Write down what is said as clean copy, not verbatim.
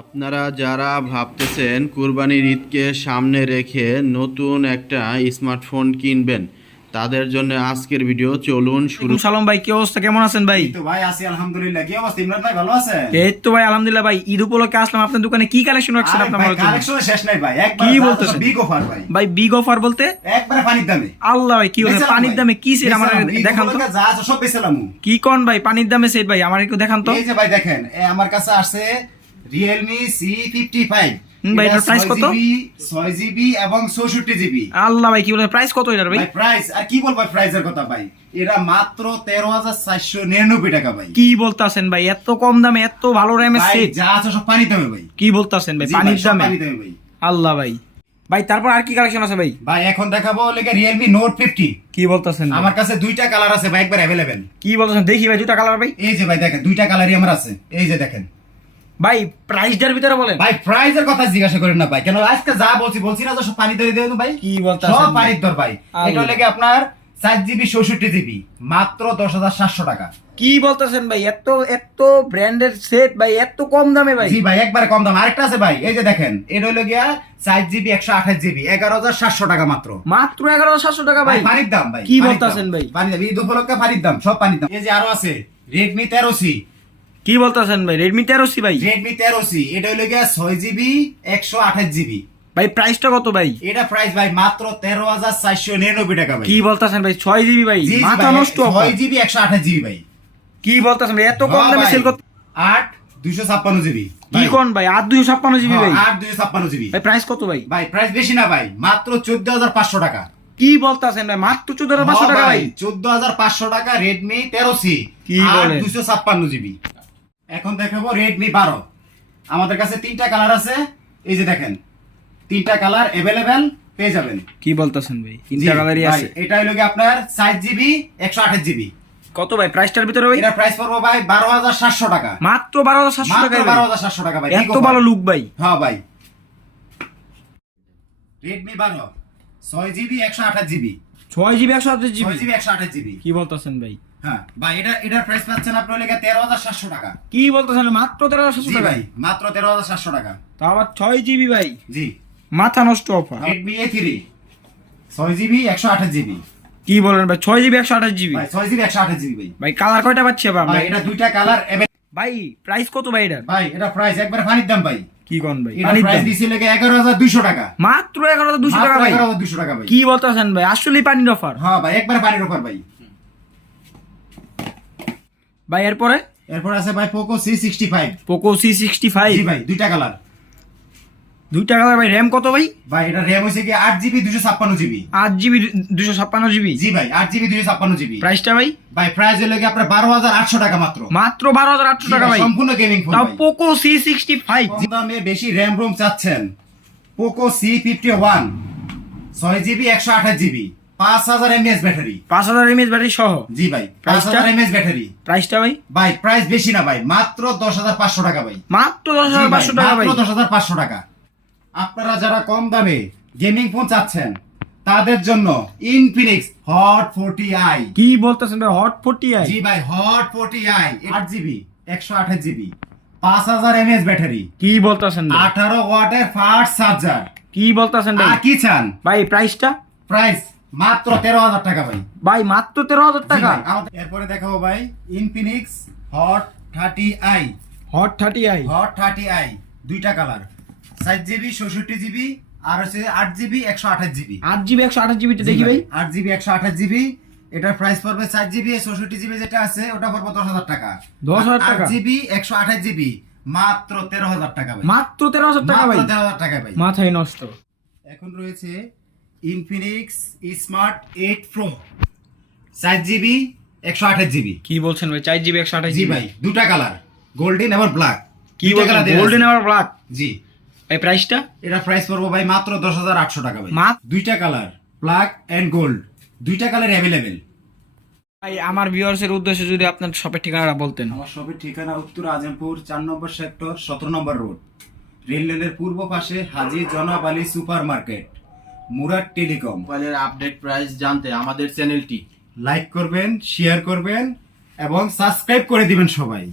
আপনারা যারা ভাবতেছেন কুরবানির ঈদকে সামনে রেখে নতুন একটা স্মার্টফোন কিনবেন, তাদের জন্য আজকের ভিডিও চলুন শুরু। সালাম ভাই, কি অবস্থা, কেমন আছেন ভাই? তো ভাই আছি আলহামদুলিল্লাহ। কি অবস্থা ইমরান ভাই, ভালো আছেন? এই তো ভাই আলহামদুলিল্লাহ। ভাই ঈদ উপলক্ষে আসলাম আপনার দোকানে, কি কালেকশন রাখছেন আপনার জন্য? কালেকশন শেষ নাই ভাই, একবার কি বলতেছেন? বিগ অফার ভাই। ভাই বিগ অফার বলতে একবারে পানির দামে। আল্লাহ ভাই, কি বলেন পানির দামে? কি সেট আমার দেখান তো। যা আছে সব বেচলাম। কি কোন ভাই পানির দামে সেট ভাই আমার একটু দেখান তো। এই যে ভাই দেখেন, আমার কাছে আছে Realme C55। ভাই এটার প্রাইস কত? 6GB এবং 64GB। আল্লাহ ভাই, কি বলেন প্রাইস কত এটার ভাই? ভাই প্রাইস আর কি বলবো, প্রাইসের কথা ভাই, এটা মাত্র 13,499 টাকা ভাই। কি বলতাছেন ভাই, এত কম দামে এত ভালো র‍্যামের ভাই সেট? যা আছে সব পানির দামে ভাই। কি বলতাছেন ভাই জি পানির সব দামে? পানির দামে ভাই। আল্লাহ ভাই। ভাই তারপর আর কি কালেকশন আছে ভাই? ভাই এখন দেখাবো লেগে Realme Note 50। কি বলতাছেন ভাই? আমার কাছে দুইটা কালার আছে ভাই, একবার अवेलेबल। কি বলতাছেন, দেখি ভাই দুটো কালার ভাই। এই যে ভাই দেখেন, দুইটা কালারই আমার আছে, এই যে দেখেন। ভাই প্রাইসটার ভিতরে বলেন। ভাই প্রাইসের কথা জিজ্ঞাসা করেন না ভাই, কেন আজকে যা বলছি না যে সব পানি ধরে দেবেন ভাই। কি বলতাছেন সব ভাই? পানির দর ভাই। এটা লেগে আপনার 4GB 64GB মাত্র 10,700 টাকা। কি বলতেছেন ভাই, এত এত ব্র্যান্ডের সেট ভাই এত কম দামে ভাই? জি ভাই একবারে কম দাম। আরেকটা আছে ভাই, এই যে দেখেন, এটা হলো গিয়া 4GB 128GB 11,700 টাকা মাত্র। মাত্র 11,700 টাকা ভাই? পানির দাম ভাই। কি পানির বলতাছেন দাম। ভাই? পানির দাম, ঈদ উপলক্ষে পানির দাম, সব পানির দাম। এই যে আরো আছে Redmi 13C। কি বলতেছেন ভাই, Redmi 13C ভাই? Redmi 13C এটা হলো গিয়া 6GB 128GB। ভাই প্রাইসটা কত ভাই? এটা প্রাইস ভাই মাত্র 13,499 টাকা ভাই। কি বলতেছেন ভাই, 6GB ভাই? জি, জি মাথা ভাই, নষ্ট অফার। 6GB 128GB ভাই। কি বলতেছেন ভাই, এত কম দামে সেল করতে? 8 256GB। কি কোন ভাই, 8 256GB ভাই? 8 256GB। ভাই প্রাইস কত ভাই? ভাই প্রাইস বেশি না ভাই, মাত্র 14,500 টাকা। কি বলতেছেন ভাই, মাত্র 14,500 টাকা ভাই? 14,500 টাকা Redmi 13C। কি বলেন? 8 256GB। এখন দেখাবো Redmi 12। আমাদের কাছে তিনটা কালার আছে, এই যে দেখেন, তিনটা কালার अवेलेबल পেয়ে যাবেন। কি বলতেছেন ভাই, জি, তিনটা কালারই ভাই, আছে? এটা হলো কি আপনার 4GB 128GB। কত ভাই প্রাইসটার ভিতরে ভাই? এটা প্রাইস পড়বে ভাই 12,700 টাকা। মাত্র 12,700 মাত্র টাকা ভাই? 12,700 টাকা ভাই। এত ভালো লুক ভাই? হ্যাঁ ভাই। Redmi 12 6GB 128GB। 6GB 128GB? 6GB 128GB। কি বলতেছেন ভাই? হ্যাঁ ভাই, এটার প্রাইস পাচ্ছেন আপনি হলো 13,700 টাকা। কি বলতেছেন, মাত্র 13,700 জি টাকা? ভাই, মাত্র 13,700 টাকা। তা আবার 6GB ভাই? জি। মাথা নষ্ট offer. Redmi A3 6GB 128GB। কি বলেন ভাই, 6GB 128GB? ভাই 6GB 128GB ভাই। ভাই কালার কয়টা পাচ্ছি আবার আমরা? ভাই এটা দুইটা কালার ভাই প্রাইস কত ভাই এটা? ভাই এটা প্রাইস একবারে পানির দাম ভাই। কি কোন ভাই, এটা পানির প্রাইস দাম? দিছি লেগে 11,200 টাকা। মাত্র 11,200 টাকা মাত্র ভাই? 11,200 টাকা ভাই। কি বলতেছেন ভাই, আসলেই পানির অফার? হ্যাঁ ভাই একবারে পানির অফার ভাই। ভাই এরপরে? এরপর আছে ভাই Poco C65। Poco C65? জি ভাই, দুইটা কালার। দুইটা কালার ভাই, র‍্যাম কত ভাই? ভাই এটা RAM হইছে কি 8GB 256GB। 8GB 256GB? জি ভাই 8GB 256GB। প্রাইসটা ভাই? ভাই প্রাইস হলো কি আপনার 12,800 টাকা মাত্র। মাত্র 12,800 টাকা ভাই? সম্পূর্ণ গেমিং ফোন তাও ভাই। Poco C65? কম দামে বেশি RAM ROM চাচ্ছেন, Poco C51 6GB 128GB 5000 mAh battery. 5000 mAh battery সহ? জি ভাই, প্রাইসটা? 5000 mAh ব্যাটারি। প্রাইসটা ভাই? ভাই প্রাইস বেশি না ভাই, মাত্র 10,500 টাকা ভাই। মাত্র জি ভাই, 10,500 টাকা ভাই? মাত্র 10,500 টাকা। আপনারা যারা কম দামে গেমিং ফোন চাচ্ছেন তাদের জন্য Infinix Hot 40i। কি বলতেছেন ভাই, Hot 40i? জি ভাই Hot 40i 8GB 128GB 5000 mAh battery. কি বলতেছেন ভাই? 18 ওয়াটের ফাস্ট চার্জার। কি বলতেছেন ভাই? আর কি চান? ভাই প্রাইসটা? প্রাইস মাত্র 13,000 টাকা ভাই। ভাই মাত্র 13,000 জি টাকা? ভাই, এরপরে দেখাবো ভাই Infinix Hot 30i। Hot 30i? Hot 30i দুইটা কালার, 4GB 64GB আর হচ্ছে 8GB 128GB। 8GB 128GB টা দেখি ভাই। 8GB 128GB এটার প্রাইস পড়বে 4GB 64GB যেটা আছে ওটা পড়বে 10,000 টাকা। 10,000 টাকা? 8GB 128GB মাত্র 13,000 টাকা ভাই। মাত্র 13,000 টাকা ভাই? মাত্র 13,000 টাকা ভাই। মাথায় নষ্ট। এখন রয়েছে Infinix Smart 8 Pro 4GB 128GB। কি বলছেন ভাই, 4GB 128GB? জি ভাই, দুটা কালার, গোল্ডেন এবং ব্ল্যাক। কি বলছেন, গোল্ডেন আর ব্ল্যাক? জি। এই প্রাইসটা? এটা প্রাইস পড়বে ভাই মাত্র 10,800 টাকা ভাই। দুইটা কালার, ব্ল্যাক এন্ড গোল্ড, দুইটা কালার अवेलेबल। ভাই আমার ভিউয়ার্স এর উদ্দেশ্যে যদি আপনার শপের ঠিকানাটা বলতেন। আমার শপের ঠিকানা উত্তর আজিমপুর 4 নম্বর সেক্টর 17 নম্বর রোড, রেল লাইনের পূর্ব পাশে হাজী জনাব Ali super market, Murad telecom. মোবাইলের আপডেট প্রাইস জানতে আমাদের চ্যানেলটি লাইক করবেন, শেয়ার করবেন এবং সাবস্ক্রাইব করে দিবেন সবাই।